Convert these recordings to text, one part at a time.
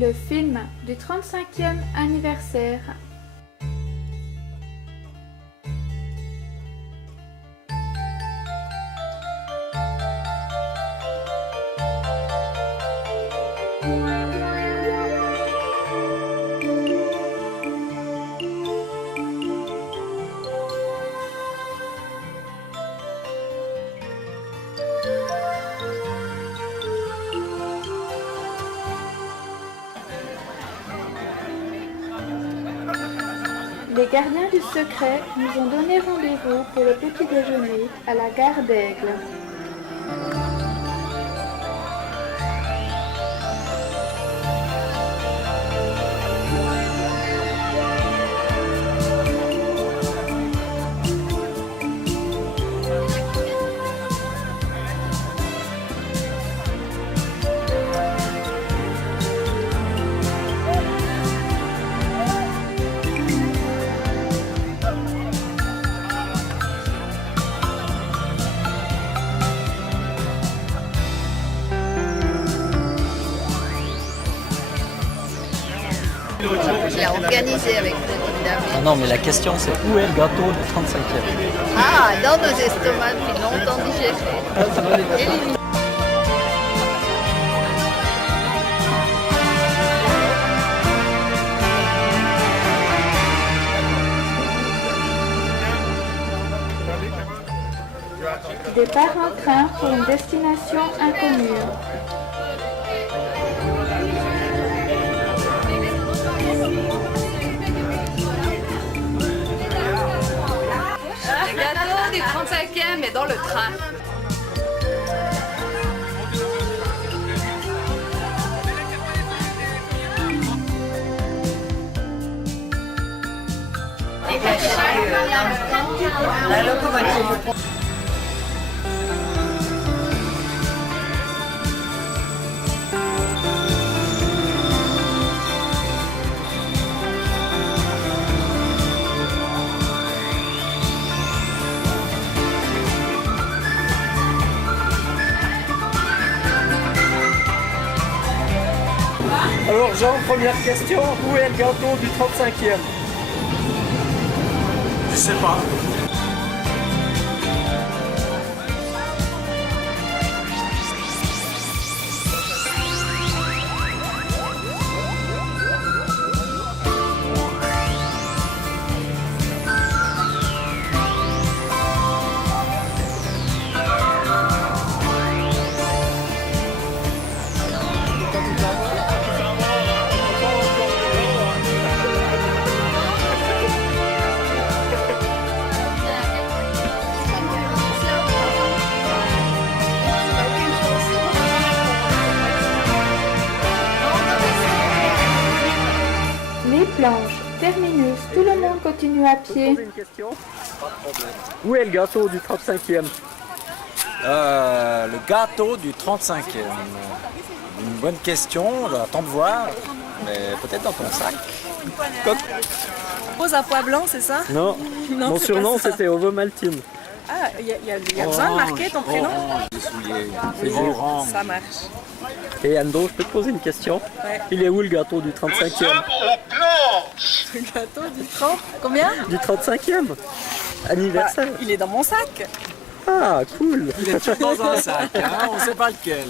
Le film du 35e anniversaire. Les gardiens du secret nous ont donné rendez-vous pour le petit déjeuner à la gare d'Aigle. J'ai organisé avec une dame. Ah non, mais la question c'est où est le gâteau du 35e? Ah, dans nos estomacs depuis longtemps digérés. Éliminé. Départ en train pour une destination inconnue. Le gâteau du 35e est dans le train. La locomotive. Alors Jean, première question, où est le gâteau du 35e? Je sais pas. Les planches, terminus, tout le monde continue à pied. Une question? Où est le gâteau du 35e? Le gâteau du 35e. Une bonne question, j'attends de voir, mais peut-être dans ton sac. Rose à pois blanc, c'est ça? Non, Non, mon c'est surnom pas ça. c'était Ovomaltine. Ah, il y a besoin de marquer ton prénom? Les souliers, C'est orange. Ça marche. Et Ando, je peux te poser une question? Ouais. Il est où le gâteau du 35e? Le gâteau du 30. Combien? Du 35e anniversaire. Il est dans mon sac. Ah, cool. Il est tout dans un sac, hein, on ne sait pas lequel.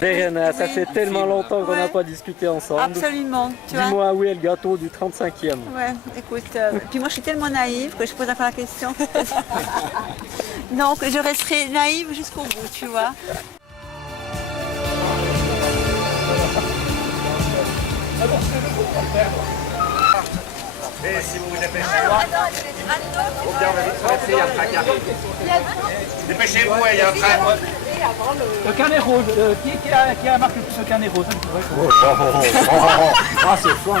Verena, ça fait tellement longtemps qu'on n'a pas discuté ensemble. Absolument, tu vois. Dis-moi où est le gâteau du 35e? Ouais, écoute, puis moi je suis tellement naïve que je pose encore la question. Donc je resterai naïve jusqu'au bout, tu vois. Et si vous vous dépêchez, faut bien vite traverser, il y a un train qui arrive. Dépêchez-vous, il y a un train. Le carnet rose, qui a marqué le carnet rose? Ah, c'est fun.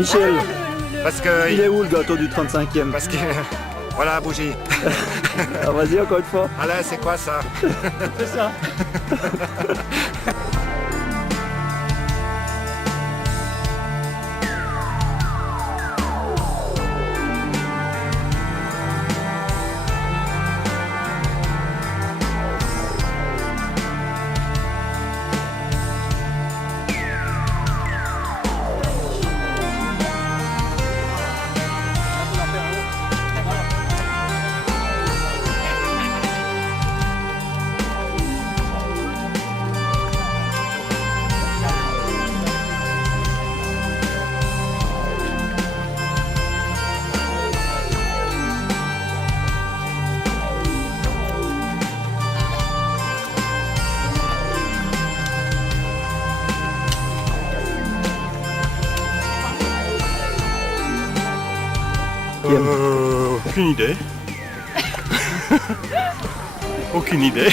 Michel, Parce que... il est où le gâteau du 35e? Parce que... Voilà la bougie. Ah, vas-y, encore une fois. Alain, c'est quoi ça? C'est ça. Aucune idée. Aucune idée.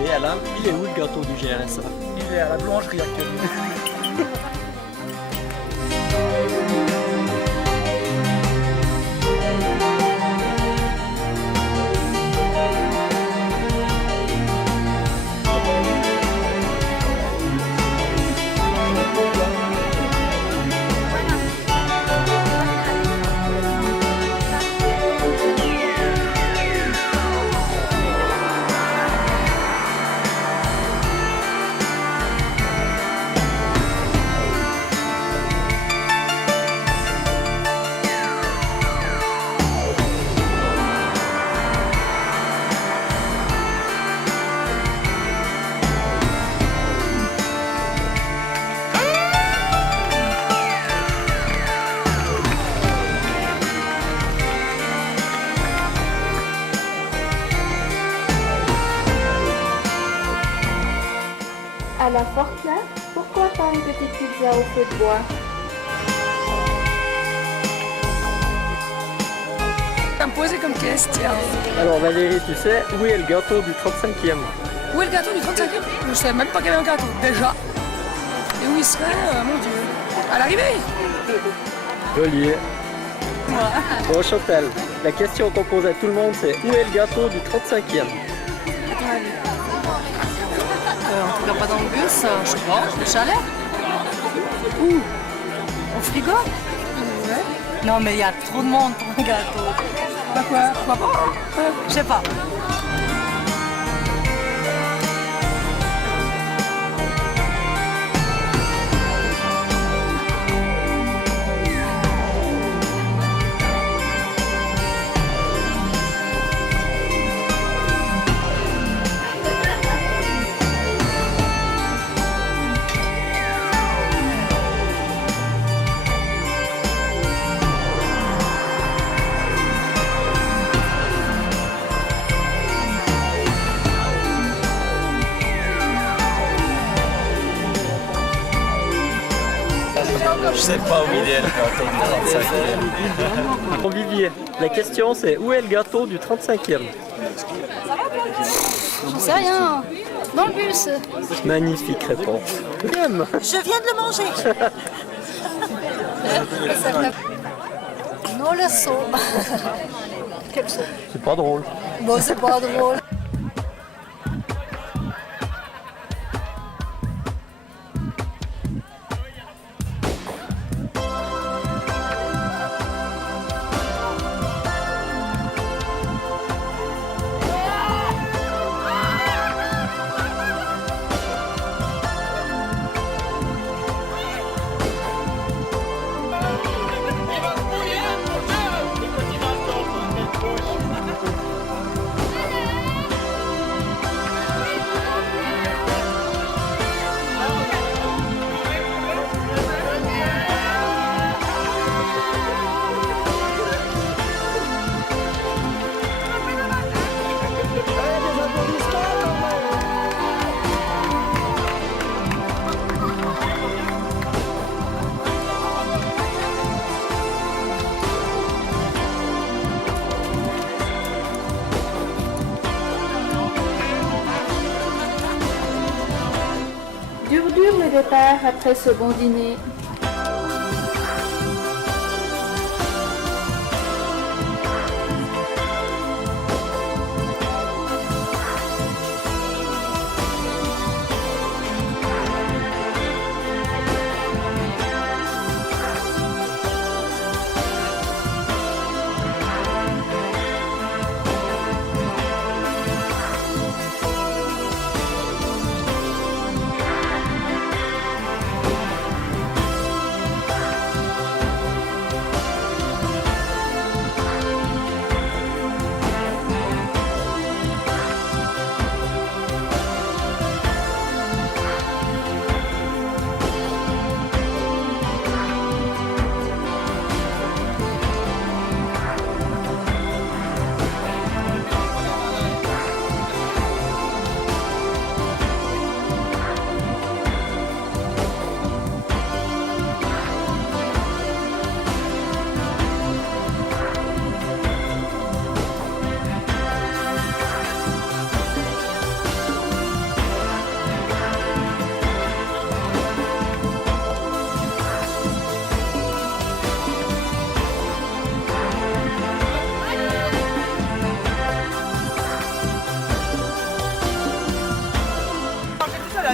Et Alain, il est où le gâteau du GRSA? Il est à la boulangerie actuellement. À la Forclaz, pourquoi pas une petite pizza au feu de bois? Ça me posait comme question. Alors Valérie, tu sais, où est le gâteau du 35e? Où est le gâteau du 35e? Je ne savais même pas qu'il y avait un gâteau, déjà. Et où il serait, mon Dieu? À l'arrivée? Joli. Bon Chantal, la question qu'on pose à tout le monde c'est où est le gâteau du 35e? En tout cas pas dans le bus, je crois. Le chalet. Où? Au frigo? Non, mais il y a trop de monde pour un gâteau. Bah quoi? Pourquoi pas? Je sais pas. Je sais pas où il est le gâteau du 35e. Convivier, la question c'est où est le gâteau du 35e? J'en sais rien. Dans le bus. Magnifique réponse. Deuxième. Je viens de le manger. Non, le saut. Quel saut? C'est pas drôle. Bon, c'est pas drôle. dur le départ après ce bon dîner.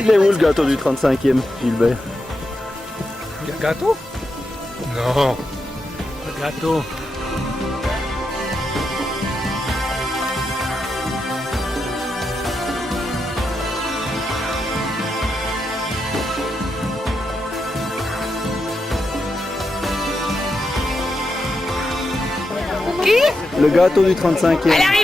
Il est où le gâteau du 35e, Gilbert? Le gâteau? Non. Le gâteau. Le gâteau du 35e. Il arrive.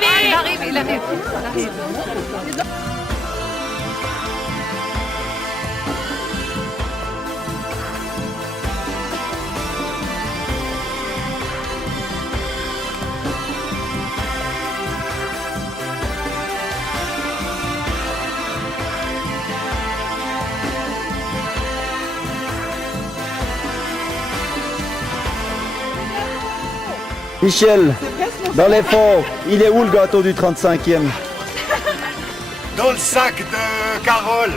Michel, dans les fonds, il est où le gâteau du 35e? Dans le sac de Carole.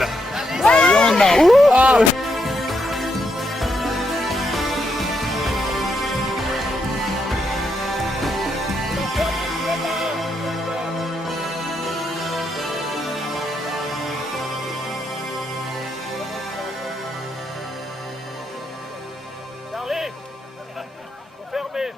Charlie, faut fermer.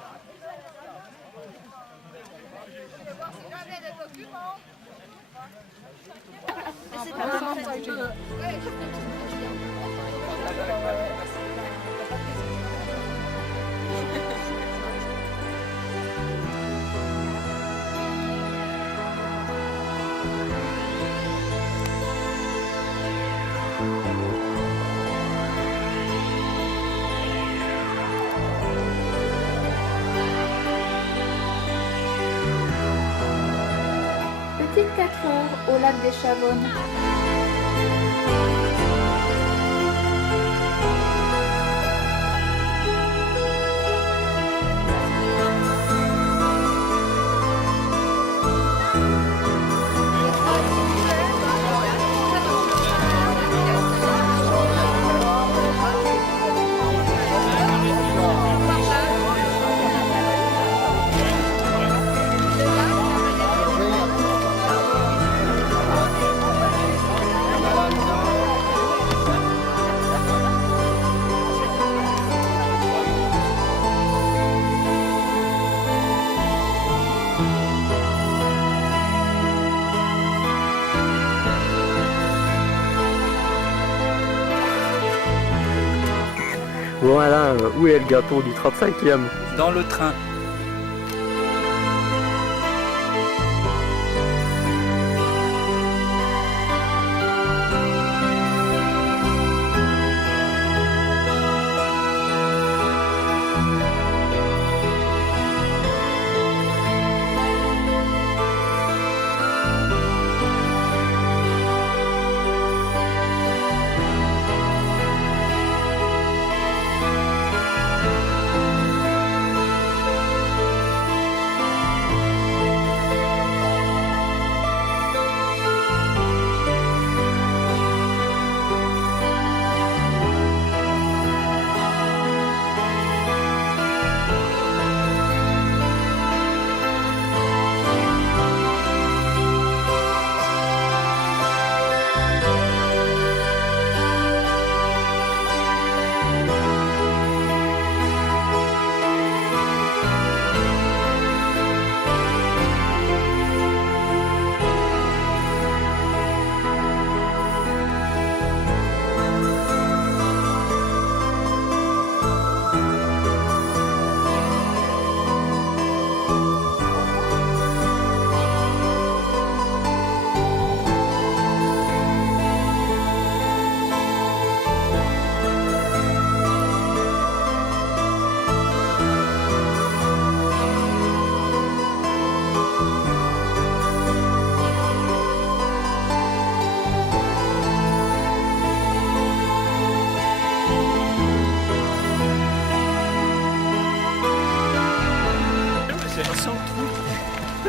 Petite 4 heures au lac des Chavonnes. Bon Alain, où est le gâteau du 35e? Dans le train.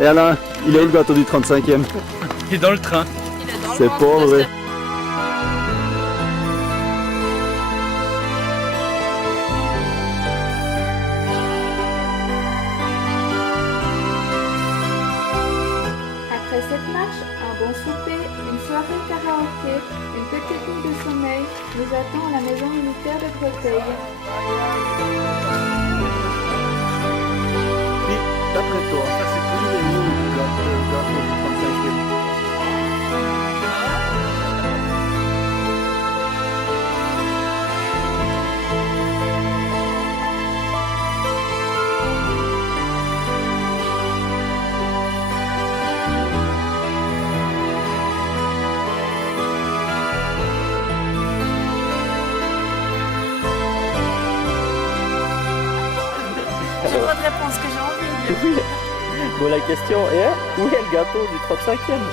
Et Alain, il est où le gâteau du 35e? Il est dans le train. C'est pas vrai. Après cette marche, un bon souper, une soirée karaoké, une petite nuit de sommeil nous attend à la maison militaire de Breteuil. Puis, d'après toi, il est où le gâteau du 35e? J'ai pas de réponse que j'ai envie. Oui. Bon, la question est, où est le gâteau du 35e?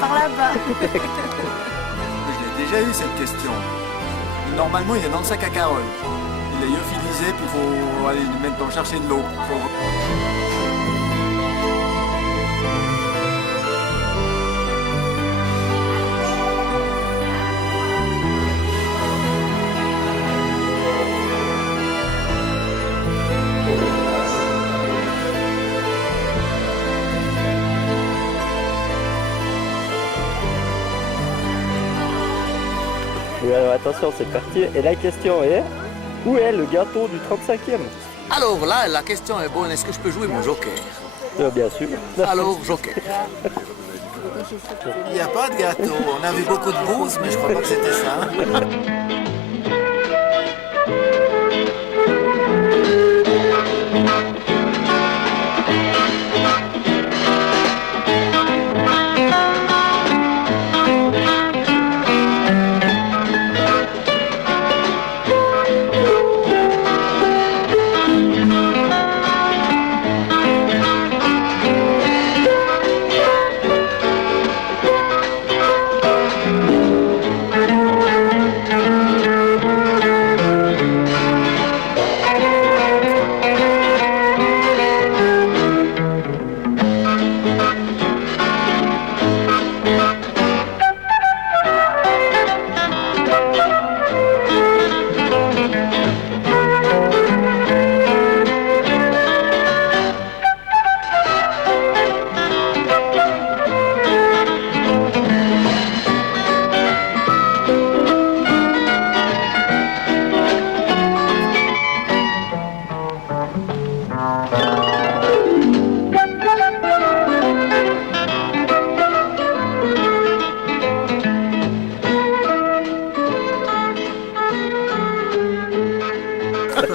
Par là-bas. Je l'ai déjà eu cette question. Normalement, il est dans le sac à Carole. Il est lyophilisé, puis il faut aller lui mettre dans chercher de l'eau. Oui, alors attention, c'est parti. Et la question est, où est le gâteau du 35e? Alors là, la question est bonne, est-ce que je peux jouer mon joker? Bien sûr. Alors, joker. Il n'y a pas de gâteau. On a vu beaucoup de bouse, mais je crois pas que c'était ça.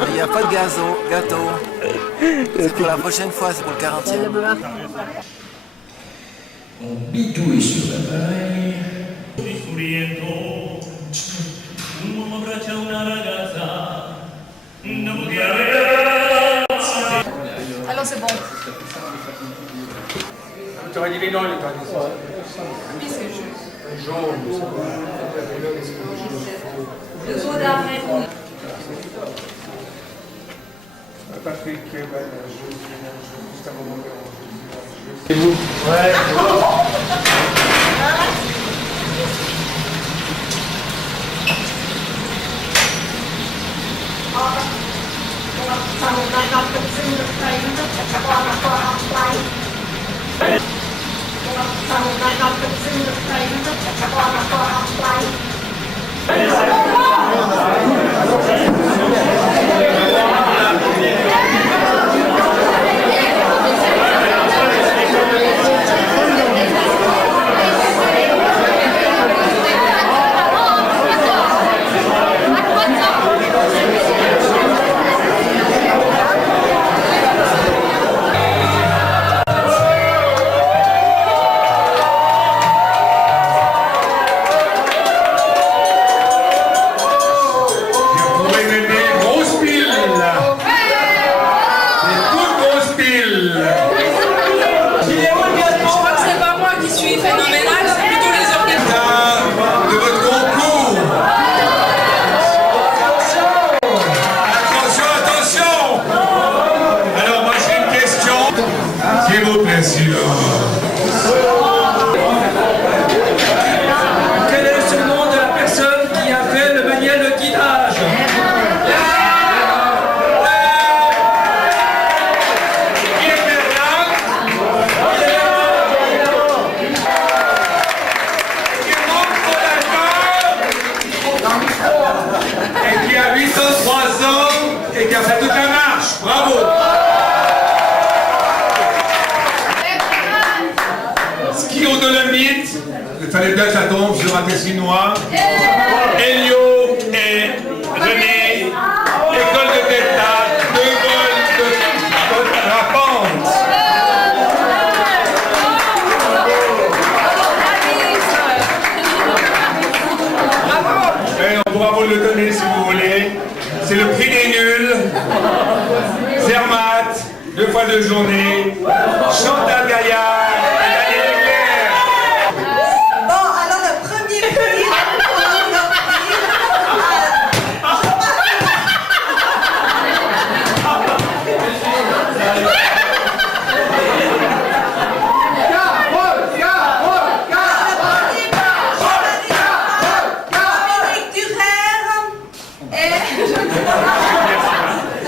Il n'y a pas de gâteau. C'est pour la prochaine fois, c'est pour le 40e. On bidouille sur la paille. Alors c'est bon. Tu aurais dit les noms, il aurait dit ça. Oui, c'est juste. Jaune. Le eau d'arrêt. Patrick, juste un moment. C'est vous? Ouais, c'est bon. Quel est le surnom de la personne qui a fait le manuel de guidage? Et qui a 803 ans et qui a fait toute la marche. Bravo. Ski au Dolomite, il fallait bien que ça tombe sur un Tessinois. Elio et René, école de Delta, 2 vols de parapente. Et on pourra vous le donner si vous voulez. C'est le prix des nuls. Zermatt, 2 fois 2 journées. Chantal Gaillard et Daniel Leclerc. Bon, alors le premier prix, Dominique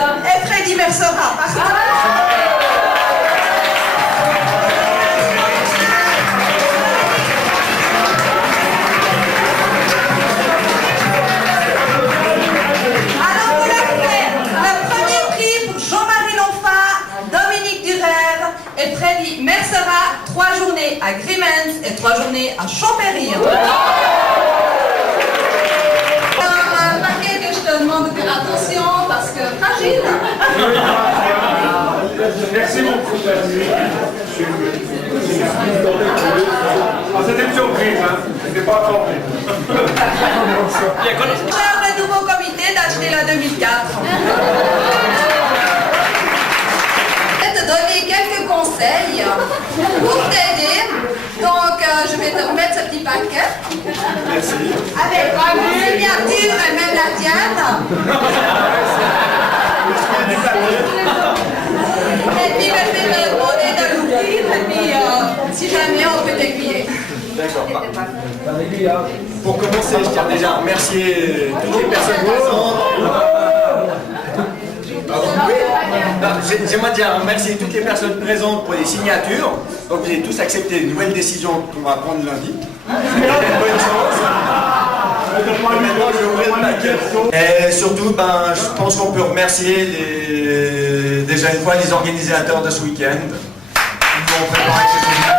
Durer et Freddy Mercera. Alors vous l'avez fait. Le premier prix pour Jean-Marie Lonfat, Dominique Durer et Freddy Mercera, 3 journées à Grimmens et 3 journées à Champéry. Un paquet que je te demande de faire attention parce que fragile. Merci beaucoup. C'était une surprise, hein. C'était pas formé. Le nouveau comité d'acheter la 2004. Je vais te donner quelques conseils pour t'aider. Donc, je vais te remettre ce petit paquet. Merci. Avec ma signature et même la tienne. Et puis, je vais te demander de l'ouvrir. Et puis, si jamais, on peut t'aiguiller. D'accord. Pour commencer, je tiens déjà à remercier toutes les personnes présentes. Pardon. J'aimerais déjà remercier toutes les personnes présentes pour les signatures. Donc vous avez tous accepté une nouvelle décision qu'on va prendre lundi. Bonne chance. Maintenant, je vais ouvrir le paquet. Et surtout, je pense qu'on peut remercier déjà une fois les organisateurs de ce week-end. Ils nous ont préparé quelque chose.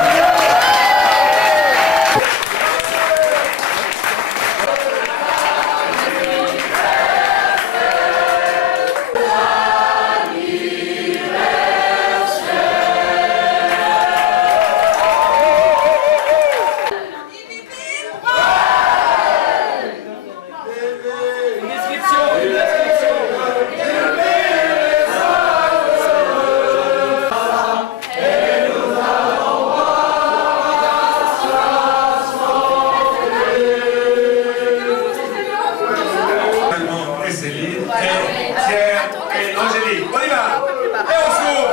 Et Céline, et Pierre, et Angélique. On y va. Et on s'ouvre.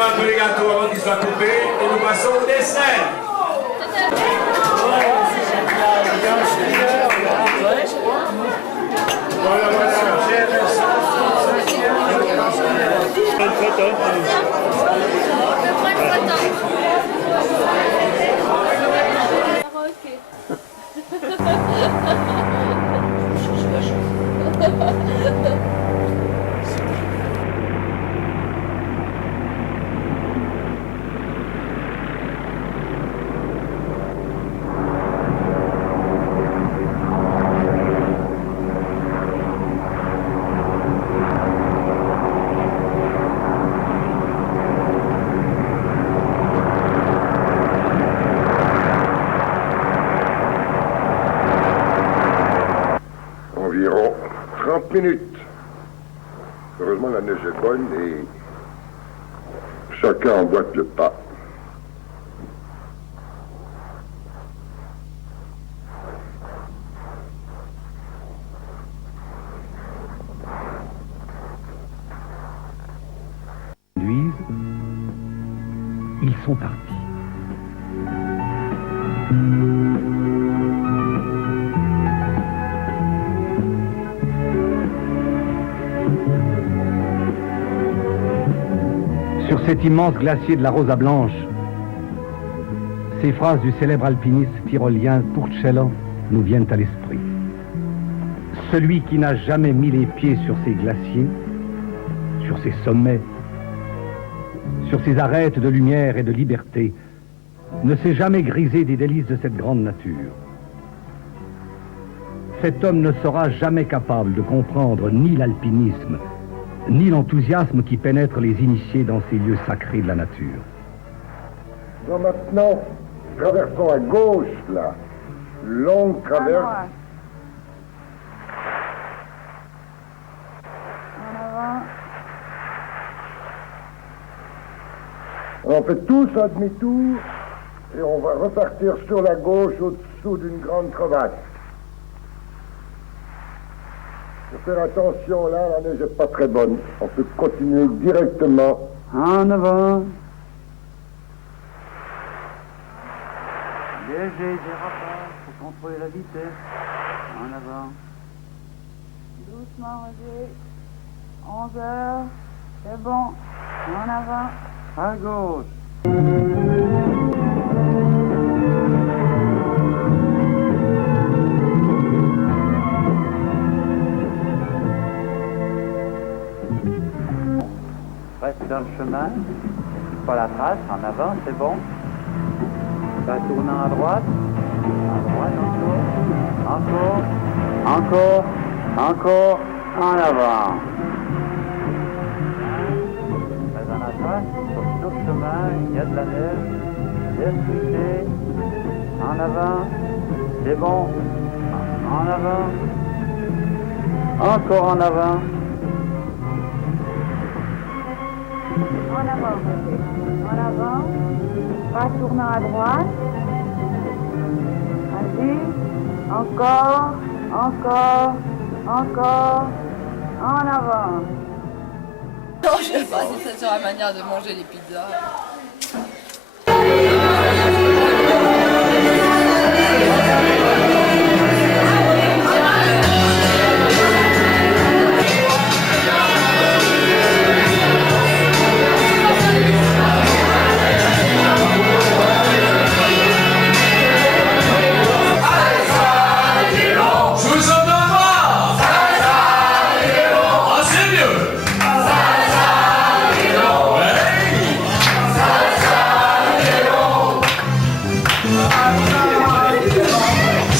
Un peu les gâteaux avant qu'ils soient coupés et nous passons au dessert. 30 minutes. Heureusement, la neige est bonne et chacun emboîte le pas. Ils sont partis. Sur cet immense glacier de la Rosa Blanche, ces phrases du célèbre alpiniste tyrolien Turchello nous viennent à l'esprit. Celui qui n'a jamais mis les pieds sur ces glaciers, sur ces sommets, sur ces arêtes de lumière et de liberté, ne s'est jamais grisé des délices de cette grande nature. Cet homme ne sera jamais capable de comprendre ni l'alpinisme, ni l'enthousiasme qui pénètre les initiés dans ces lieux sacrés de la nature. Donc maintenant, traversons à gauche, là. Longue traverse. On fait tous un demi-tour et on va repartir sur la gauche au-dessous d'une grande crevasse. Il faut faire attention là, la neige n'est pas très bonne. On peut continuer directement. En avant. Léger dérapage pour contrôler la vitesse. En avant. Doucement, Roger. 11 heures. C'est bon. En avant. À gauche. Reste dans le chemin. Pas la trace. En avant, c'est bon. Pas tournant à droite. À droite encore. Encore. Encore. En avant. Très en attaque. Sur le chemin, il y a de la neige. Descendez. En avant. C'est bon. En avant. Encore en avant. En avant, Roger. En avant. Pas tournant à droite. Allez. Encore. Encore. Encore. En avant. Non, je sais pas si c'est sur la manière de manger les pizzas.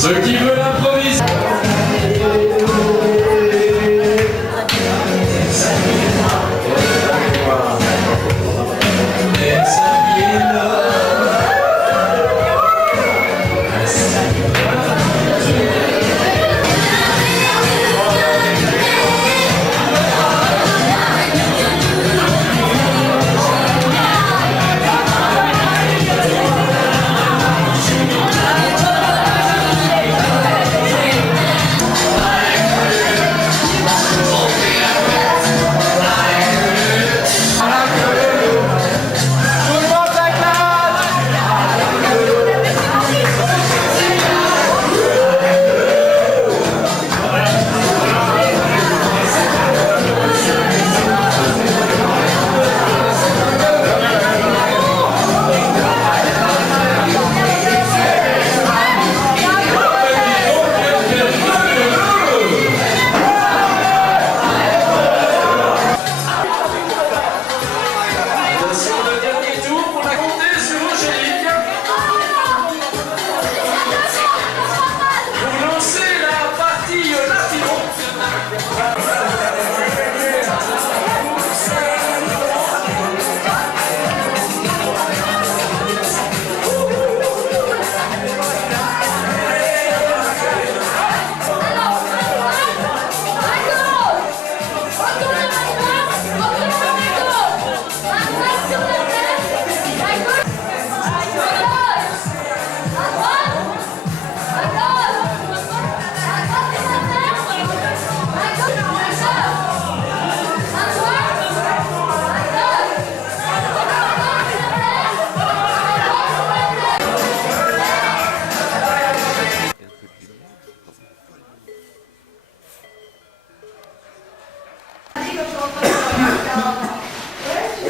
Ceux qui veulent improviser.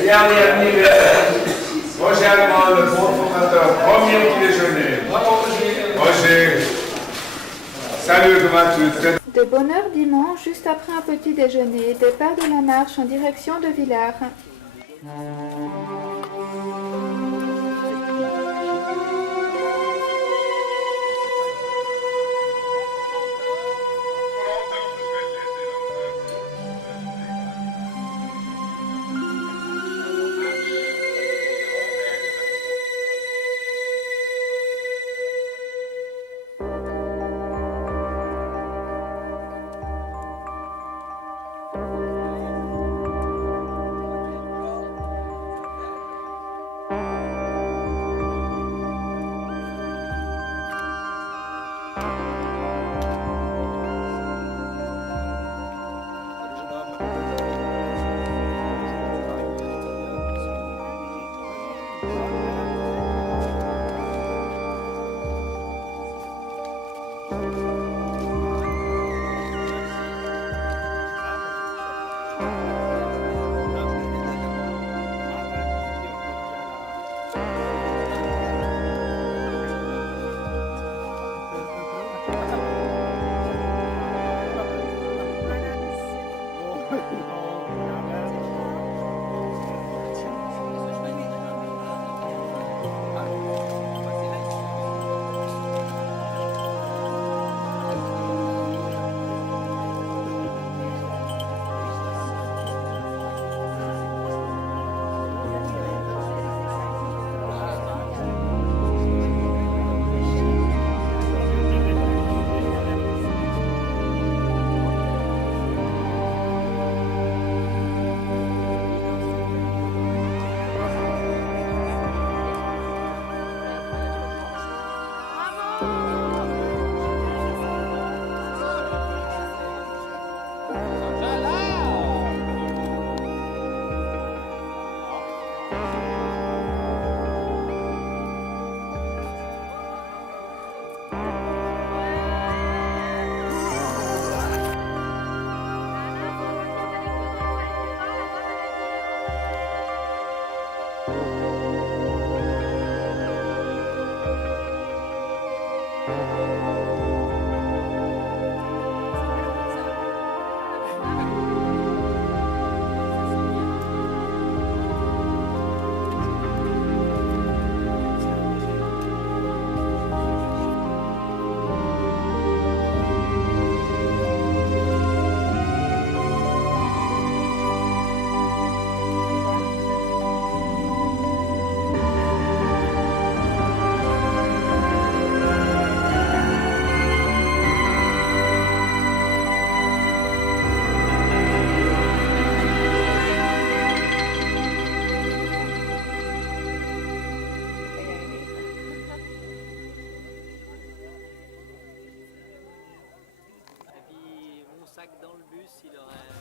dernier anniversaire. Roger Allemand, le fondateur, premier petit déjeuner. Roger. Salut, comment tu es? De bonne heure dimanche, juste après un petit déjeuner, départ de la marche en direction de Villars.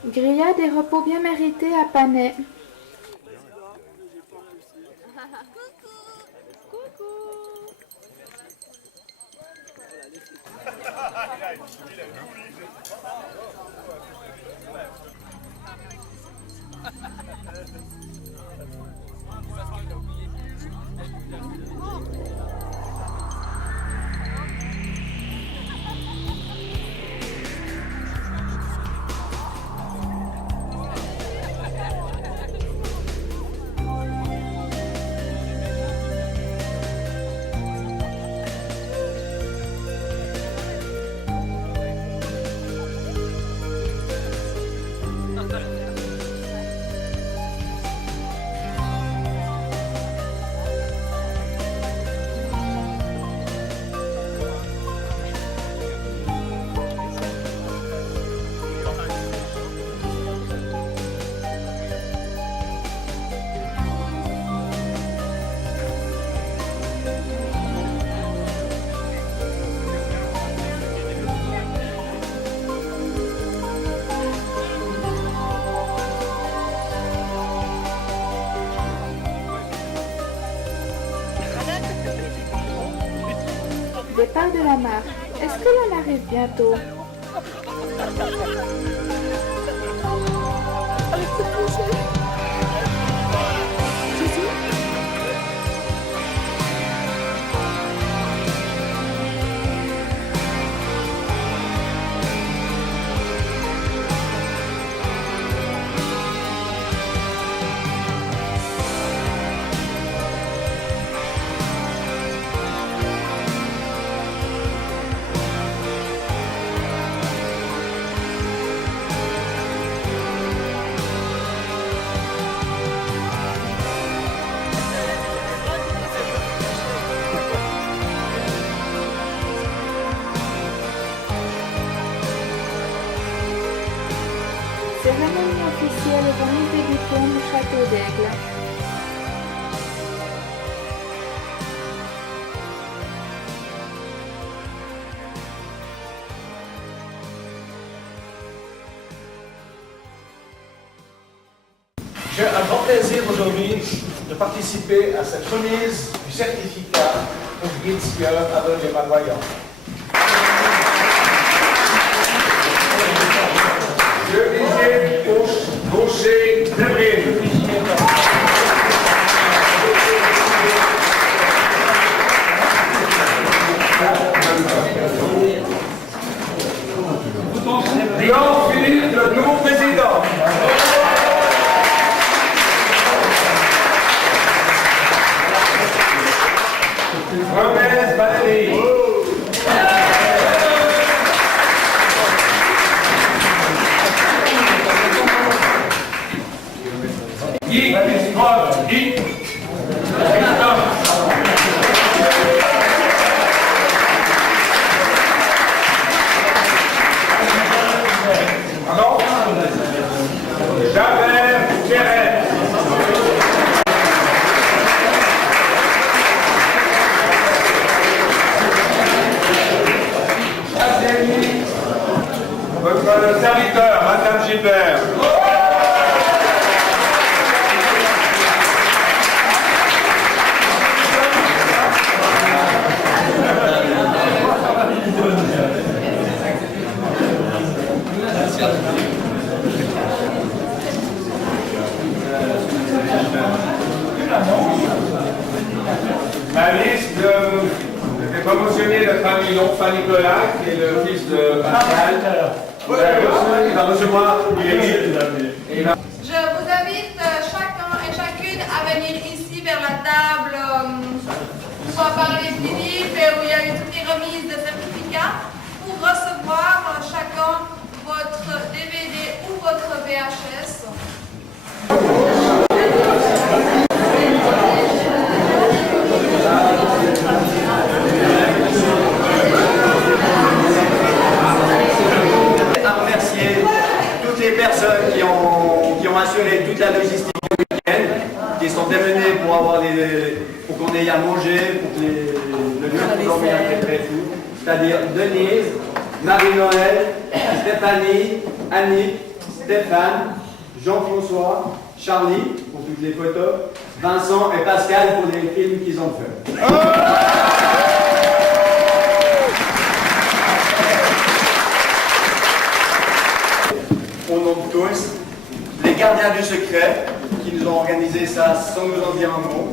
Grillade et repos bien mérités à Panay. Départ de la mare. Est-ce que l'on arrive bientôt? Cérémonie officielle et remise des diplômes au Château d'Aigle. J'ai un grand plaisir aujourd'hui de participer à cette remise du certificat pour guide skieur aveugle et malvoyant. Je disais gaucher d'avril. Blanc Philippe, le nouveau président. Romez Valérie. Guy Christophe. Guy Christophe. Pardon? Javert Thierry. Votre serviteur, Madame Gilbert. La liste des promotionnés de famille Longfa Nicolas, qui est le fils de Pascal. Il va recevoir Je vous invite chacun et chacune à venir ici vers la table où va parler Philippe et où il y a eu toutes les remises de certificats pour recevoir chacun votre DVD ou votre VHS. À remercier toutes les personnes qui ont assuré toute la logistique du week-end, qui sont démenées pour qu'on ait à manger, pour que le lieu pour dormir est tout. C'est-à-dire Denise, Marie-Noël, Stéphanie, Annick, Stéphane, Jean-François, Charlie pour toutes les photos, Vincent et Pascal pour les films qu'ils ont fait. Au nom de tous, les gardiens du secret qui nous ont organisé ça sans nous en dire un mot.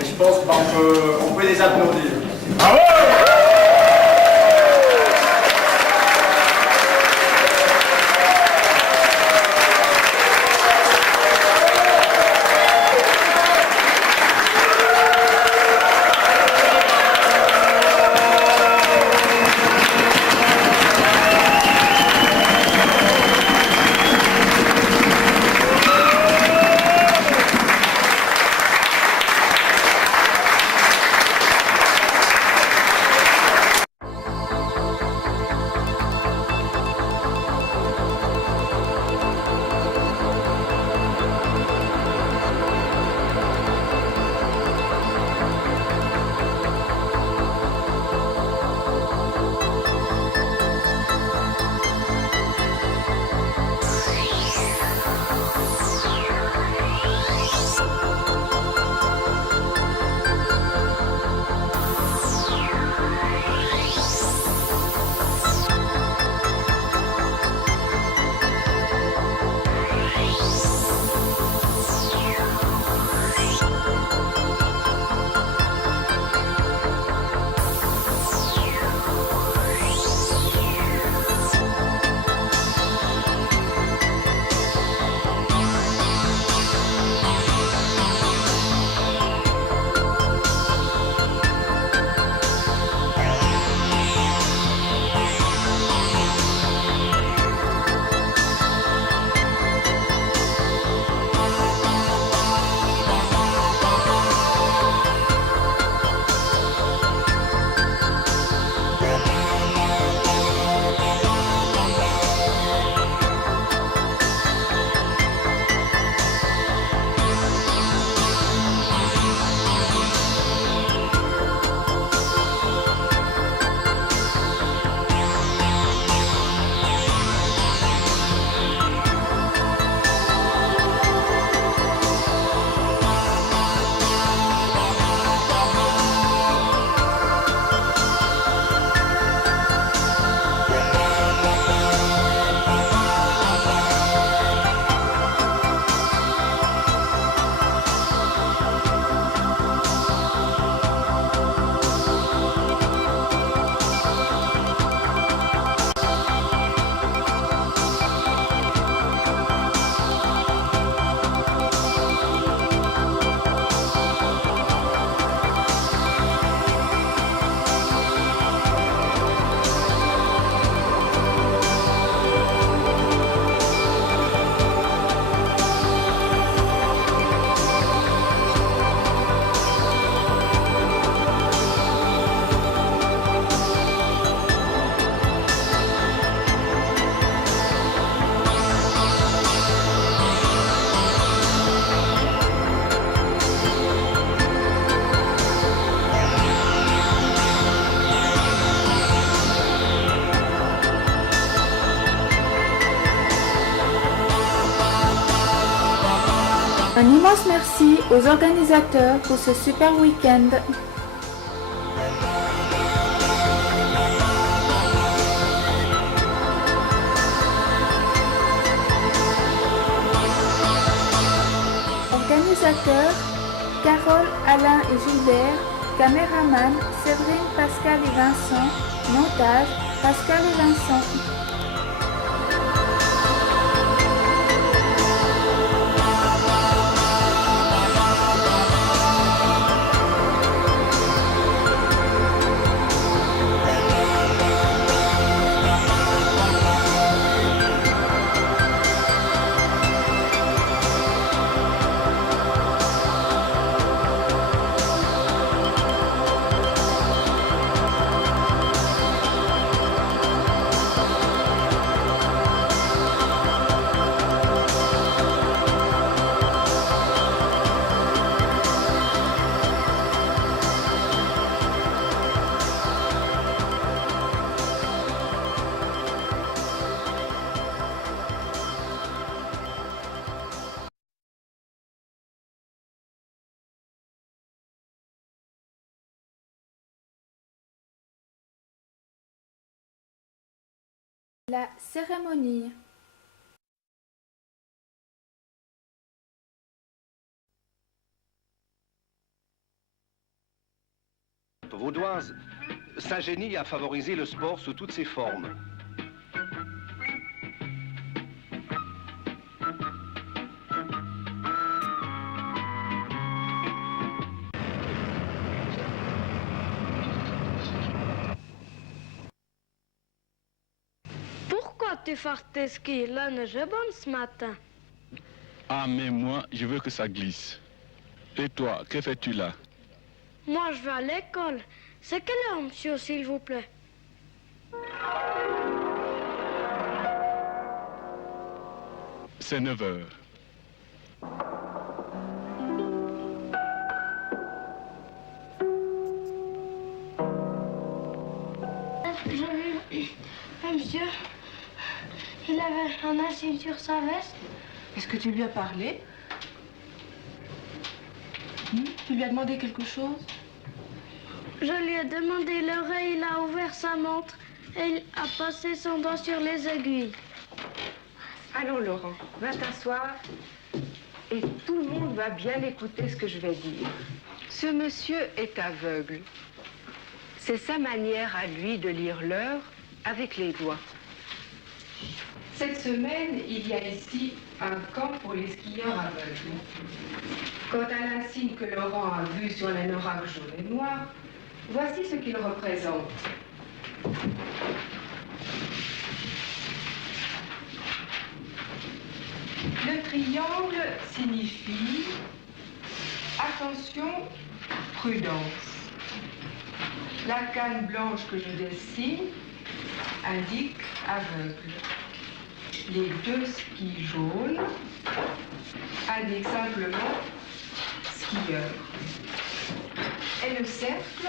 Et je pense qu'on peut les applaudir. Bravo! Un immense merci aux organisateurs pour ce super week-end. Organisateurs, Carole, Alain et Gilbert. Caméraman, Séverine, Pascal et Vincent. Montage, Pascal et Vincent. La cérémonie. Vaudoise s'ingénie à favoriser le sport sous toutes ses formes. Pourquoi tu fais tes skis? La neige est bonne ce matin. Ah, mais moi, je veux que ça glisse. Et toi, que fais-tu là? Moi, je vais à l'école. C'est quelle heure, monsieur, s'il vous plaît? C'est 9 heures. Monsieur, il avait un insigne sur sa veste. Est-ce que tu lui as parlé? Tu lui as demandé quelque chose? Je lui ai demandé l'heure et il a ouvert sa montre et il a passé son doigt sur les aiguilles. Allons, Laurent, va t'asseoir et tout le monde va bien écouter ce que je vais dire. Ce monsieur est aveugle. C'est sa manière à lui de lire l'heure avec les doigts. Cette semaine, il y a ici un camp pour les skieurs aveugles. Quant à l'insigne que Laurent a vu sur l'anorak jaune et noir, voici ce qu'il représente. Le triangle signifie attention, prudence. La canne blanche que je dessine indique aveugle. Les deux skis jaunes indiquent simplement skieur. Et le cercle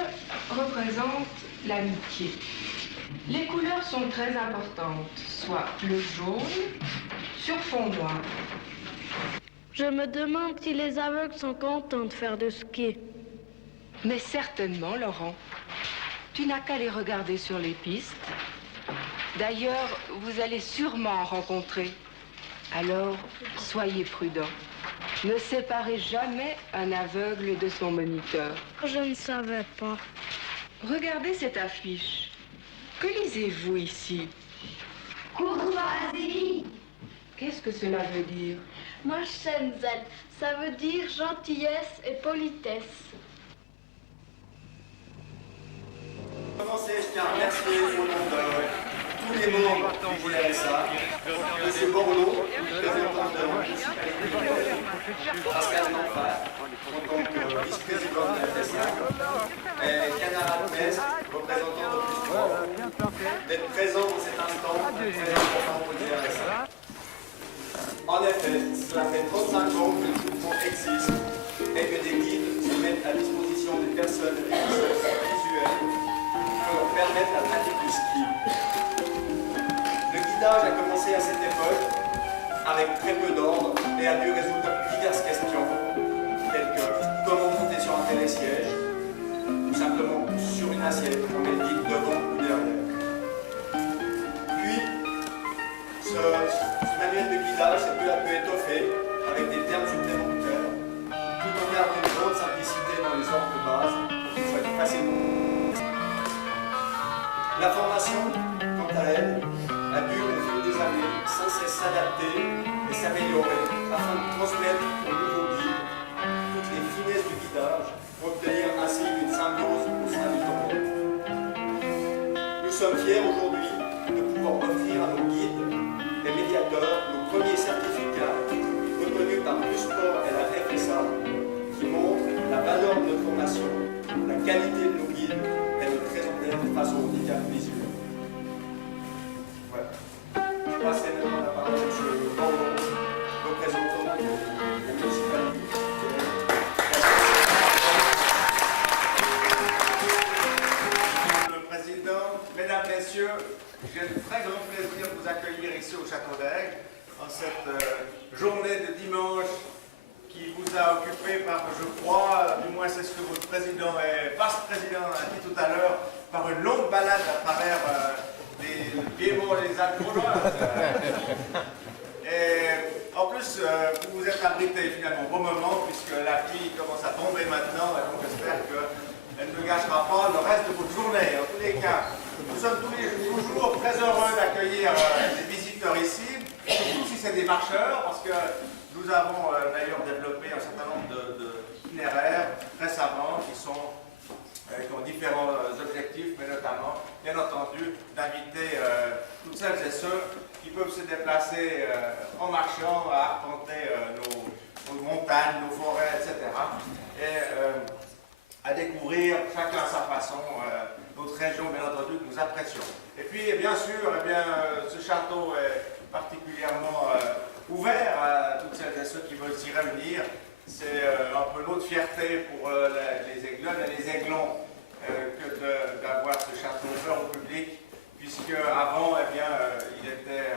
représente l'amitié. Les couleurs sont très importantes, soit le jaune sur fond noir. Je me demande si les aveugles sont contents de faire du ski. Mais certainement, Laurent. Tu n'as qu'à les regarder sur les pistes. D'ailleurs, vous allez sûrement en rencontrer. Alors, soyez prudents. Ne séparez jamais un aveugle de son moniteur. Je ne savais pas. Regardez cette affiche. Que lisez-vous ici? Courtoisie. Qu'est-ce que cela veut dire? Moschenzel, ça veut dire gentillesse et politesse. Commencer, je tiens à remercier au nom de tous les membres du RSA, M. Borloo, représentant de la municipalité, Pascal Nanfard, en tant que vice-président de la RSA, et Canara Pest, représentant de Plus Sport, d'être présent dans cet instant très important pour le RSA. En effet, cela fait 35 ans que le mouvement existe et que des guides se mettent à disposition des personnes visuelles pour permettre la pratique du ski. Le guidage a commencé à cette époque avec très peu d'ordre et a dû résoudre diverses questions, telles que comment monter sur un télésiège, ou simplement sur une assiette, on met le guide devant ou derrière. Puis, ce manuel de guidage s'est peu à peu étoffé avec des termes supplémentaires, tout en gardant une grande simplicité dans les ordres de base, pour qu'il soit facilement. La formation, quant à elle, a dû au fil des années sans cesse s'adapter et s'améliorer afin de transmettre aux nouveaux guides toutes les finesses du guidage pour obtenir ainsi une symbiose au sein du domaine. Nous sommes fiers aujourd'hui de pouvoir offrir à nos guides et médiateurs nos premiers certificats reconnus par Busport et la FSA qui montrent la valeur de notre formation, la qualité de nos guides et notre raison d'être face au handicap visuel. Voilà. Je passe maintenant la parole à M. Borlon, représentant de la municipalité. Le Président, Mesdames, Messieurs, j'ai le très grand plaisir de vous accueillir ici au Château d'Aigle en cette journée de dimanche qui vous a occupé par, je crois, du moins c'est ce que votre président et vice-président a dit tout à l'heure, par une longue balade à travers les Piémont et les Alpes gauloises. Et en plus, vous vous êtes abrité finalement au bon moment puisque la pluie commence à tomber maintenant et donc j'espère qu'elle ne gâchera pas le reste de votre journée. En tous les cas, nous sommes toujours très heureux d'accueillir des visiteurs ici, surtout si c'est des marcheurs, parce que nous avons d'ailleurs développé un certain nombre d'itinéraires récemment qui ont différents objectifs, mais notamment, bien entendu, d'inviter toutes celles et ceux qui peuvent se déplacer en marchant à arpenter nos montagnes, nos forêts, etc. Et à découvrir chacun à sa façon notre région, bien entendu, que nous apprécions. Et puis, bien sûr, ce château est particulièrement ouvert à toutes celles et ceux qui veulent s'y réunir. C'est un peu notre fierté pour les Aiglonnes et les Aiglons que d'avoir ce château ouvert au public, puisque avant, il était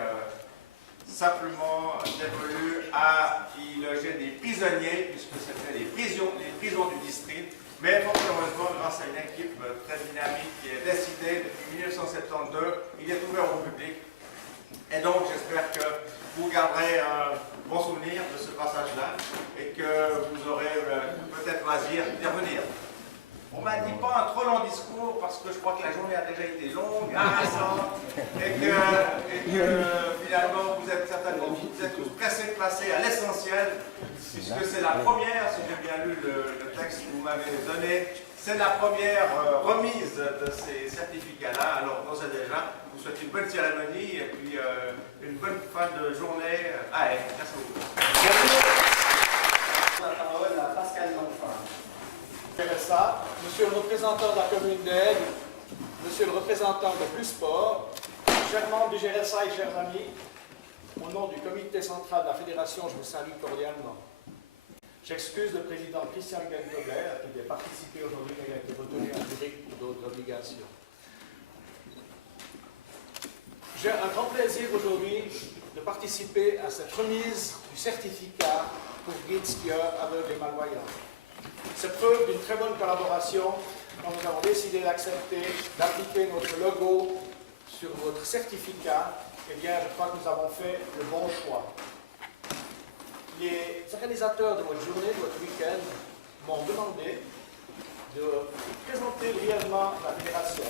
simplement dévolu à y loger des prisonniers, puisque c'était les prisons du district. Mais fort heureusement, grâce à une équipe très dynamique qui est décidée depuis 1972, il est ouvert au public. Et donc, j'espère que vous garderez un bon souvenir de ce passage-là et que vous aurez peut-être loisir d'y revenir. On ne m'a dit pas un trop long discours parce que je crois que la journée a déjà été longue, harassante, et que finalement vous êtes certainement tous pressés de passer à l'essentiel, puisque c'est la première, si j'ai bien lu le texte que vous m'avez donné, c'est la première remise de ces certificats-là. Alors, d'ores et déjà, je vous souhaite une bonne cérémonie et puis une bonne fin de journée à Aigle. Merci beaucoup. La parole à Pascal Lanfin. RSA, monsieur le représentant de la commune d'Aigle, monsieur le représentant de Busport, chers membres du GRSA et chers amis, au nom du comité central de la fédération, je vous salue cordialement. J'excuse le président Christian Gentobler qui devait participer aujourd'hui, mais il a été retenu à Zurich pour d'autres obligations. J'ai un grand plaisir aujourd'hui de participer à cette remise du certificat pour guides skieurs aveugles et malvoyants. C'est preuve d'une très bonne collaboration quand nous avons décidé d'accepter d'appliquer notre logo sur votre certificat. Eh bien, je crois que nous avons fait le bon choix. Les organisateurs de votre journée, de votre week-end, m'ont demandé de présenter brièvement la fédération.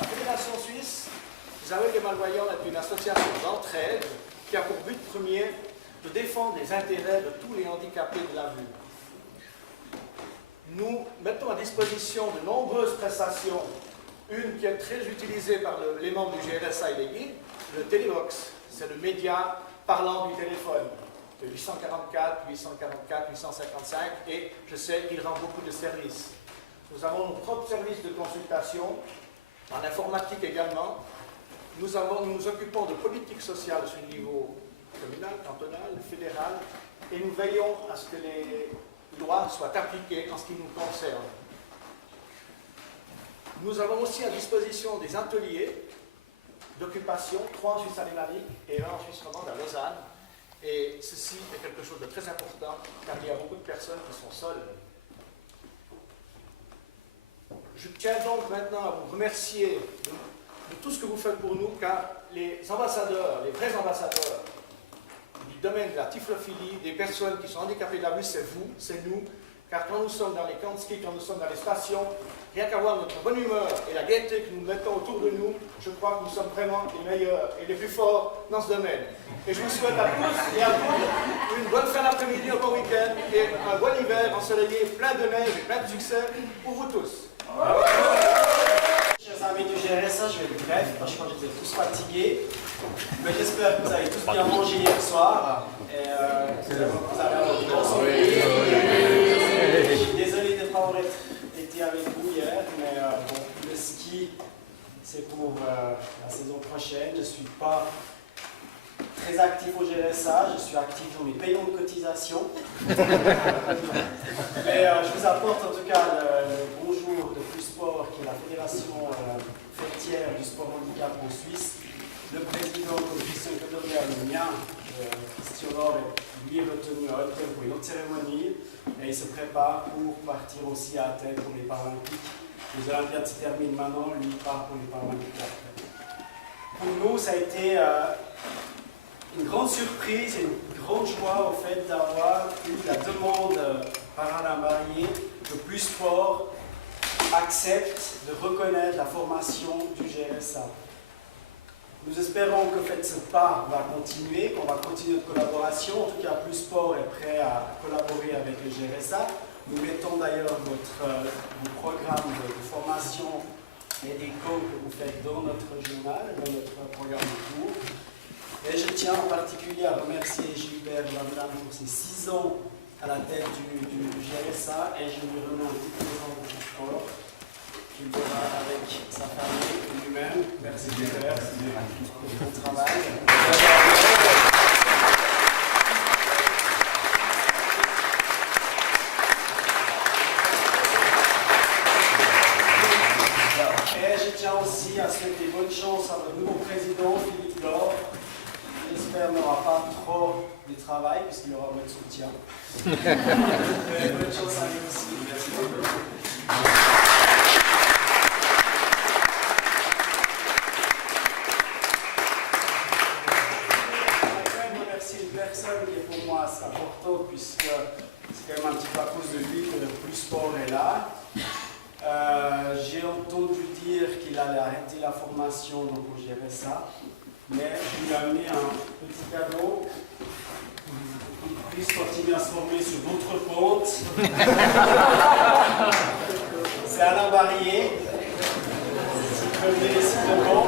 La Fédération suisse des aveugles et malvoyants est une association d'entraide qui a pour but premier de défendre les intérêts de tous les handicapés de la vue. Nous mettons à disposition de nombreuses prestations, une qui est très utilisée par les membres du GRSA et les guides, le Télévox, c'est le média parlant du téléphone, le 844, 844, 855, et je sais qu'il rend beaucoup de services. Nous avons nos propres services de consultation, en informatique également. Nous nous occupons de politique sociale sur le niveau communal, cantonal, fédéral, et nous veillons à ce que les lois soient appliquées en ce qui nous concerne. Nous avons aussi à disposition des ateliers d'occupation, 3 en Suisse alémanique et 1 en Suisse romande à Lausanne, Et ceci est quelque chose de très important, car il y a beaucoup de personnes qui sont seules. Je tiens donc maintenant à vous remercier de tout ce que vous faites pour nous, car les ambassadeurs, les vrais ambassadeurs du domaine de la typhlophilie, des personnes qui sont handicapées de la vue, c'est vous, c'est nous, car quand nous sommes dans les camps de ski, quand nous sommes dans les stations, rien qu'à voir notre bonne humeur et la gaieté que nous mettons autour de nous, je crois que nous sommes vraiment les meilleurs et les plus forts dans ce domaine. Et je vous souhaite à tous et à toutes une bonne fin d'après-midi, un bon week-end et un bon hiver ensoleillé, plein de neige et plein de succès pour vous tous. Chers amis du GRSA, je vais être bref, parce que je pense que vous êtes tous fatigués. Mais j'espère que vous avez tous bien mangé hier soir. Et que vous avez un bon sommeil. Je suis désolé de ne pas avoir été avec vous hier, mais bon, le ski, c'est pour la saison prochaine. Je ne suis pas très actif au GRSA, je suis actif dans mes paiements de cotisation. Mais je vous apporte en tout cas le bonjour de Plus Sport, qui est la fédération fêtière du sport handicap en Suisse. Le président Christian Codobert, le mien, Christian Laure, lui est retenu à Hotel pour une autre cérémonie et il se prépare pour partir aussi à Athènes pour les Paralympiques. Les Olympiades se terminent maintenant, lui part pour les Paralympiques après. Pour nous, ça a été une grande surprise et une grande joie au fait d'avoir eu la demande par Alain Barrier que Plus Sport accepte de reconnaître la formation du GRSA. Nous espérons que ce pas va continuer, qu'on va continuer notre collaboration. En tout cas, Plus Sport est prêt à collaborer avec le GRSA. Nous mettons d'ailleurs vos programmes de formation et des cours que vous faites dans notre journal, dans notre programme de cours. Et je tiens en particulier à remercier Gilbert Lamblin pour ses 6 ans à la tête du GRSA et je lui remets un petit présent de transport qu'il verra avec sa famille et lui-même. Merci Gilbert pour ton travail. Et je tiens aussi à souhaiter bonne chance à notre nouveau président, Philippe Laure. J'espère qu'il n'aura pas trop de travail, puisqu'il aura votre soutien. Bonne chance à lui aussi. Merci beaucoup. Je remercie une personne qui est pour moi assez importante, puisque c'est quand même un petit peu à cause de lui que le Plus Sport est là. J'ai entendu dire qu'il allait arrêter la formation donc au GRSA. Mais je lui ai amené un petit cadeau. Il puisse continuer à se former sur d'autres pentes. C'est Alain Barrier. Si vous pouvez venir ici devant.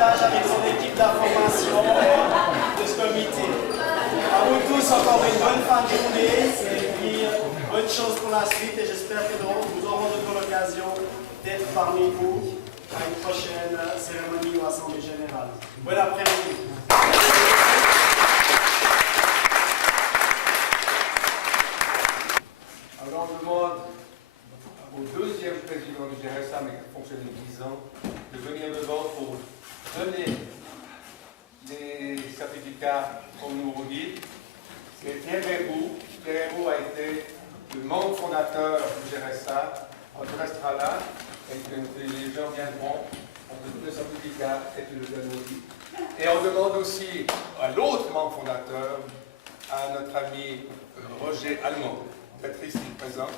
Avec son équipe d'information de ce comité. À vous tous, encore une bonne fin de journée et puis bonne chose pour la suite et j'espère que nous aurons d'autres l'occasion d'être parmi vous à une prochaine cérémonie ou assemblée générale. Bon après-midi. Alors on demande au deuxième président du GRSA, mais qui a fonctionné 10 ans, de venir devant pour donner les certificats au nouveau guide. C'est Pierre Héroux. Pierre Héroux a été le membre fondateur du GRSA. On restera là et les gens viendront. On donne le certificat et tu le donnes au guide. Et on demande aussi à l'autre membre fondateur, à notre ami Roger Allemand. Patrice est présent.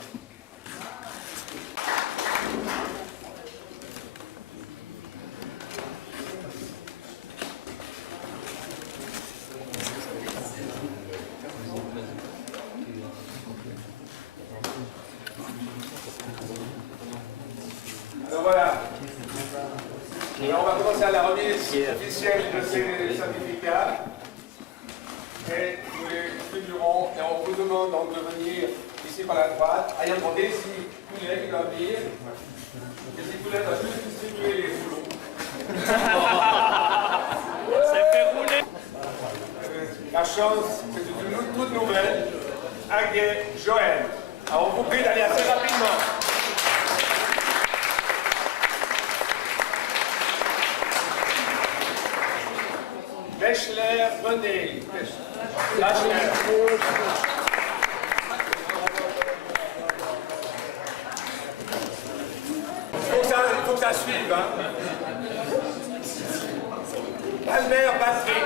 Alors voilà. Alors on va commencer à la remise officielle de ces certificats. Et nous les distribuerons et on vous demande donc de venir ici par la droite. Ayant demandé si Poulet qui doit venir. Et si Poulet doit juste distribuer les boulots. Ça fait rouler. La chance, c'est une toute nouvelle. Aguet Joël. Alors on vous prie d'aller assez rapidement. Bechler René. Bachler. Il faut que ça suive. Hein. Albert Patrick.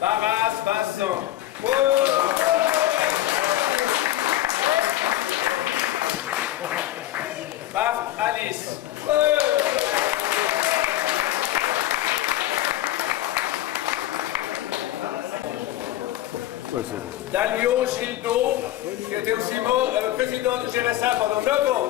Barras Vincent. Baf Alice. Dalio Gildo, qui était aussi président du GRSA pendant 9 ans.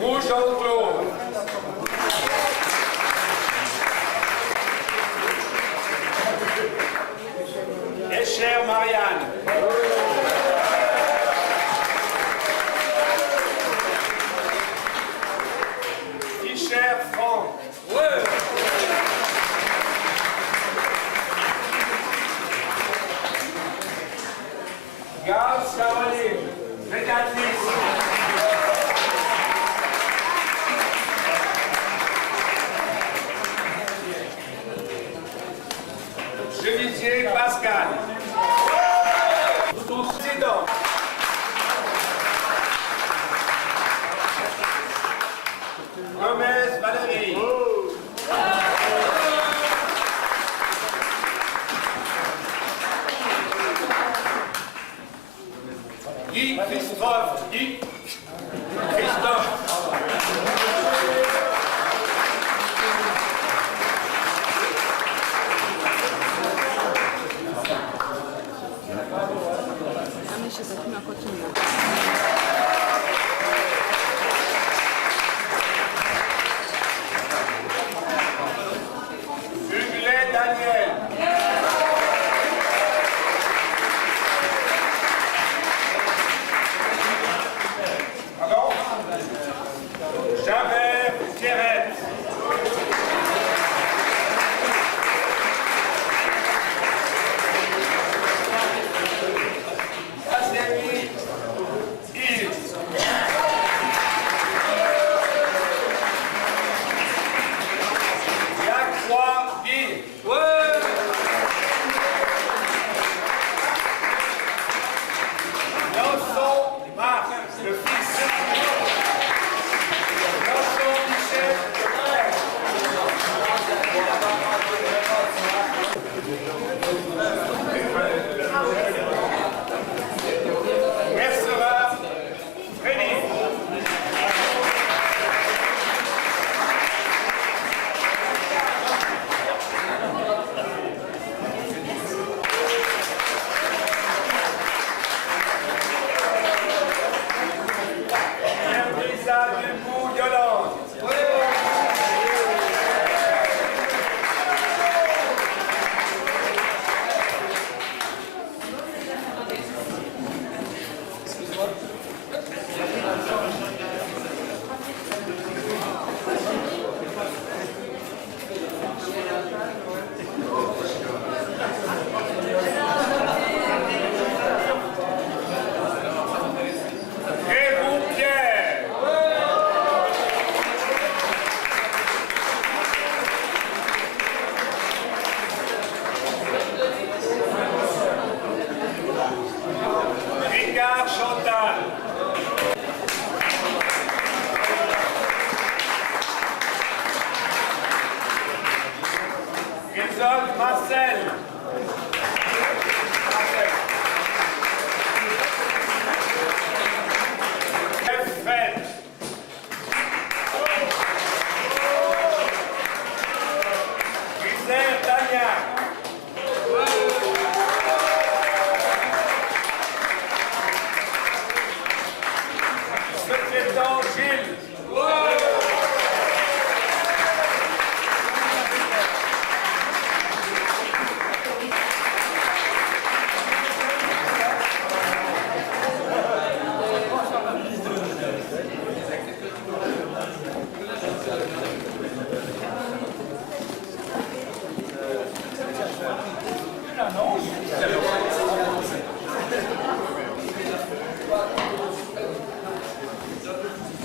Rouge Jean-Claude. Escher Marianne. Fischer Franck. Gaz Caroline. Médiatrice. Chevisier Pascal. Président. Gomez Valérie. Guy Christophe. Guy Christophe. Huglet Daniel. Alors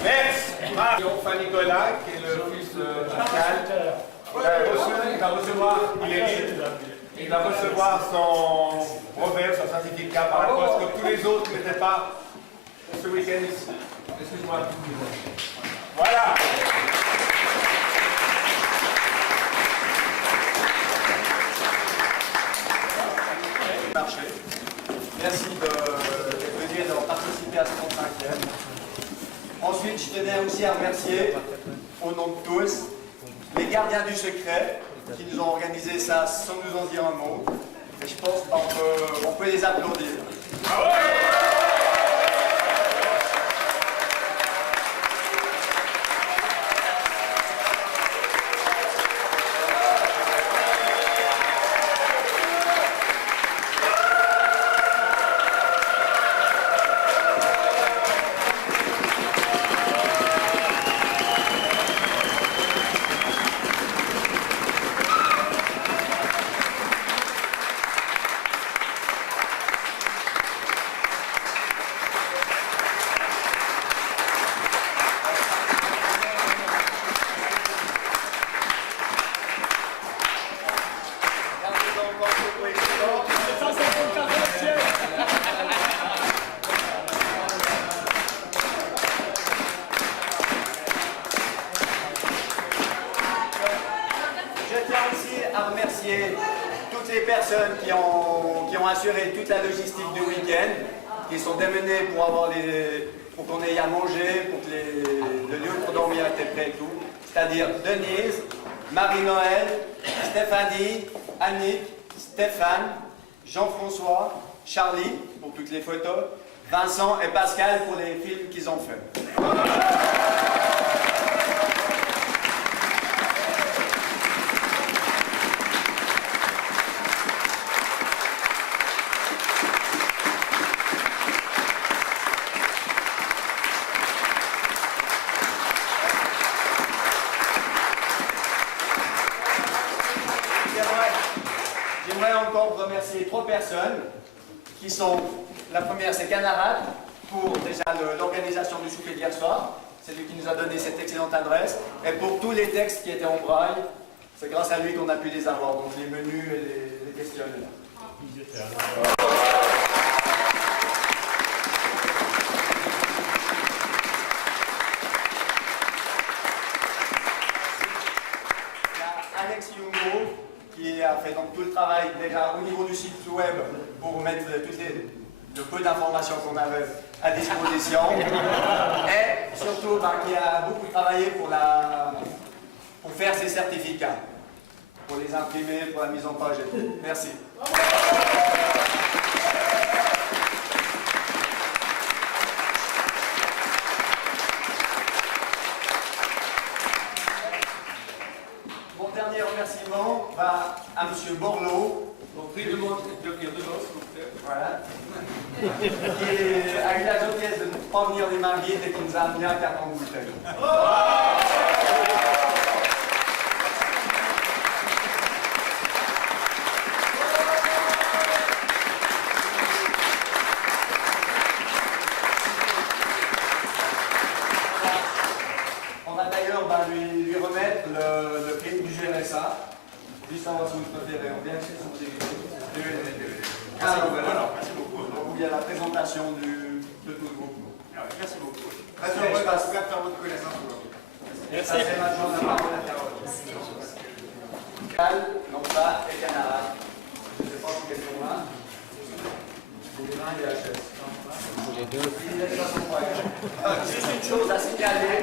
Merci. Fanny Nicolas, qui est le fils de Pascal, il va recevoir son brevet, son certificat par la poste, comme tous les autres qui n'étaient pas ce week-end ici. Excuse-moi. Voilà. Merci d'être venu et d'avoir participé à ce 35e. Ensuite, je tenais aussi à remercier, au nom de tous, les gardiens du secret qui nous ont organisé ça sans nous en dire un mot. Et je pense qu'on peut les applaudir. Toutes les personnes qui ont assuré toute la logistique du week-end, qui sont démenées pour qu'on ait à manger, pour que le lieu pour dormir était prêt et tout. C'est-à-dire Denise, Marie-Noël, Stéphanie, Annick, Stéphane, Jean-François, Charlie pour toutes les photos, Vincent et Pascal pour les films qu'ils ont fait. J'aimerais encore remercier 3 personnes qui sont, la première c'est Canarat pour déjà l'organisation du souper d'hier soir, c'est lui qui nous a donné cette excellente adresse, et pour tous les textes qui étaient en braille, c'est grâce à lui qu'on a pu les avoir, donc les menus et les questionnaires. Alex Youngo, qui a fait donc tout le travail déjà au niveau du site web pour mettre le peu d'informations qu'on avait à disposition. Et surtout qui a beaucoup travaillé pour faire ses certificats, pour les imprimer, pour la mise en page et tout. Merci. Mon dernier remerciement va à M. Borloo. Donc, prie de venir demain, s'il vous plaît. Voilà. Qui a eu la gentillesse de ne pas venir les marier et qui nous a amené un carton de bouteille. On va d'ailleurs lui remettre le prix du GRSA. Juste savoir si vous le préférez. On vient chez son DVD. Alors, merci beaucoup. Donc, il y a la présentation de tout le groupe. Merci beaucoup. Très heureux de faire votre connaissance. Merci. Ça, c'est maintenant la parole à Carole. Cal, Lomba et Canara. Je ne sais pas pour quel format. Boulevin et HS. Les deux. Juste une chose à signaler,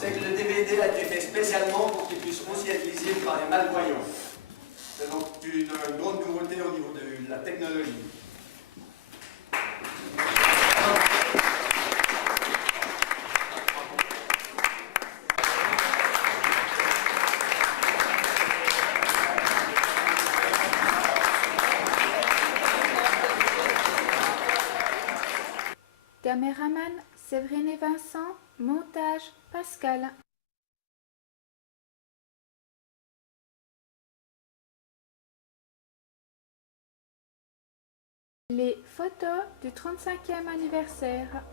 c'est que le DVD a été fait spécialement pour qu'il puisse aussi être lisible par les malvoyants. C'est donc une grande nouveauté au niveau de la technologie. Caméraman Séverine et Vincent, montage Pascal. Les photos du 35e anniversaire.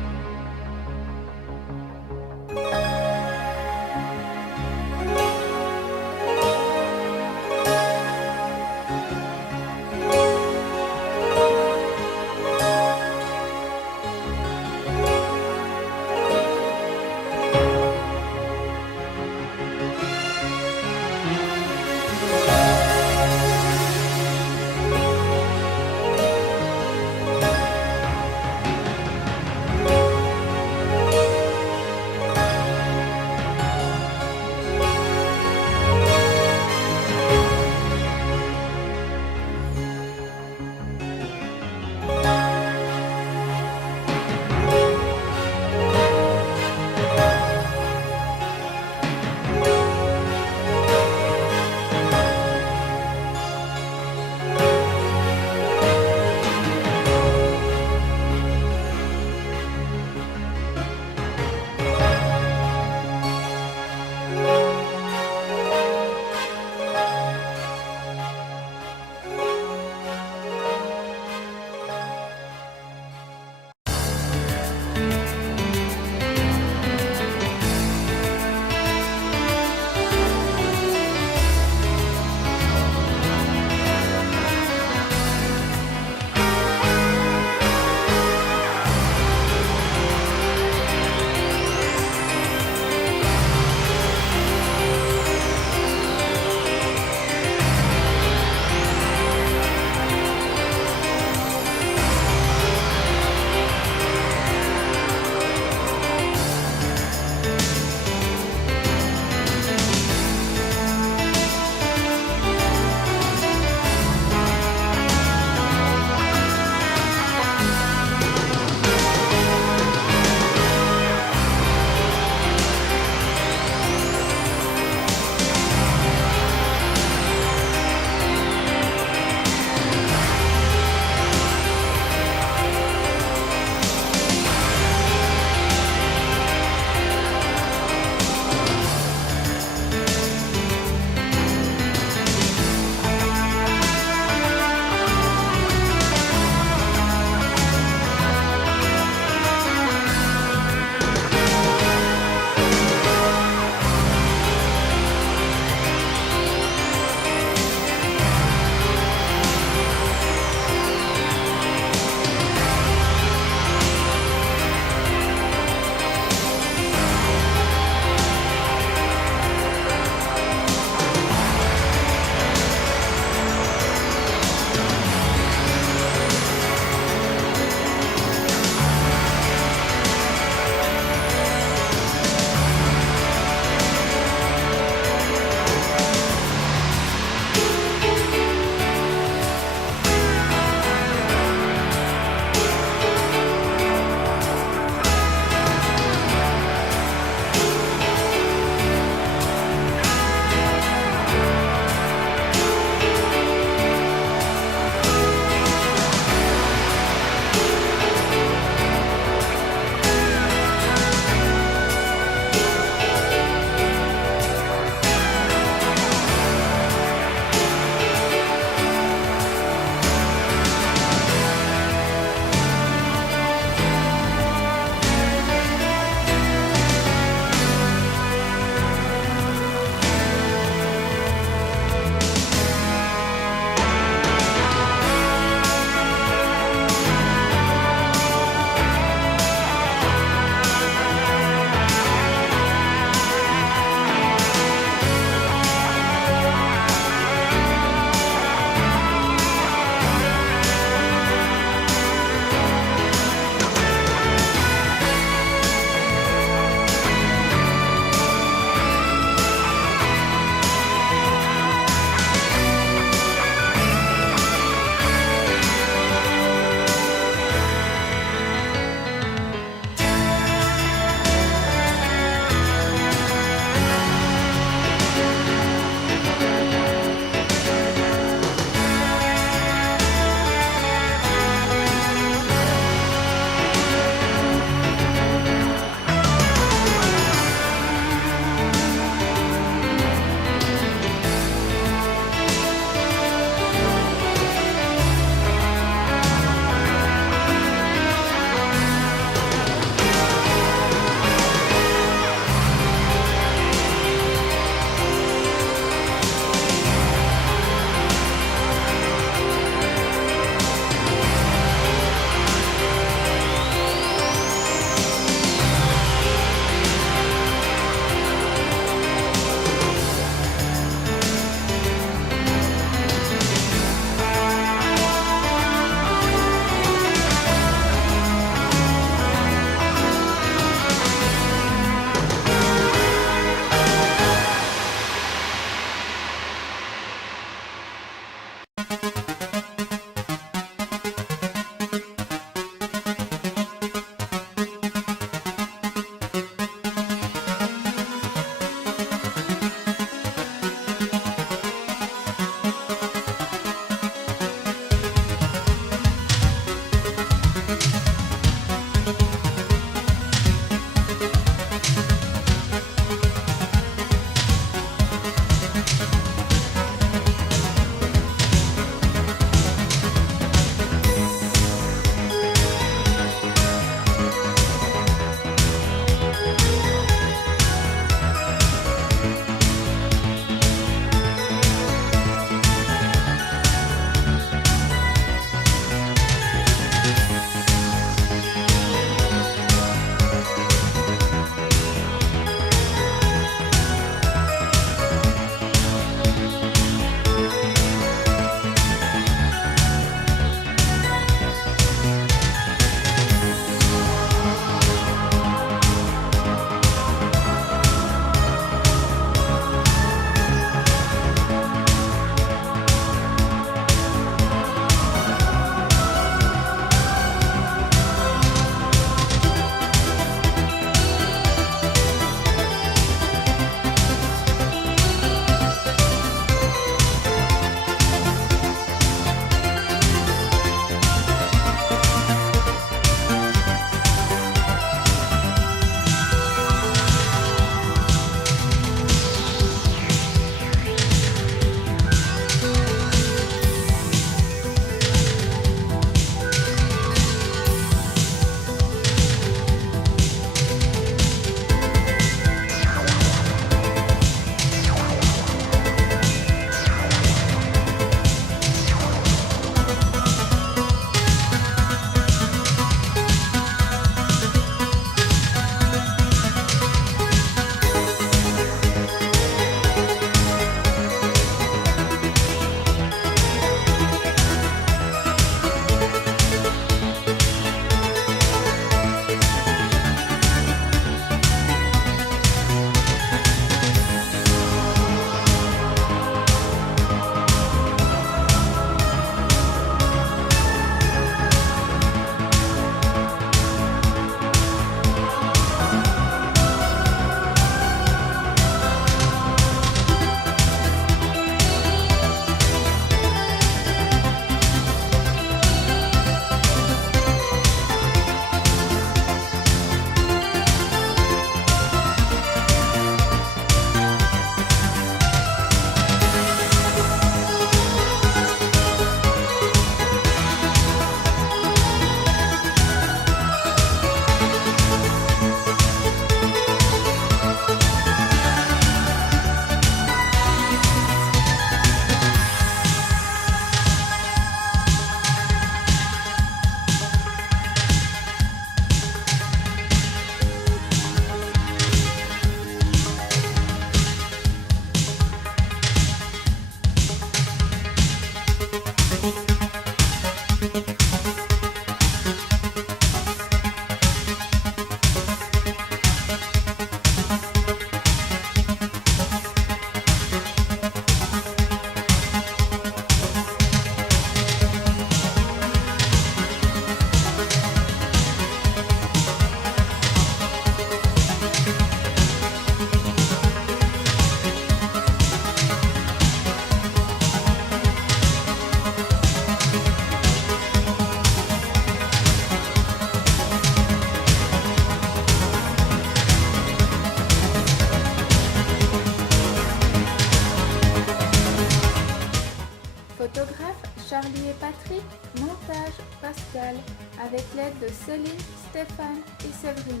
Pascal avec l'aide de Céline, Stéphane et Séverine.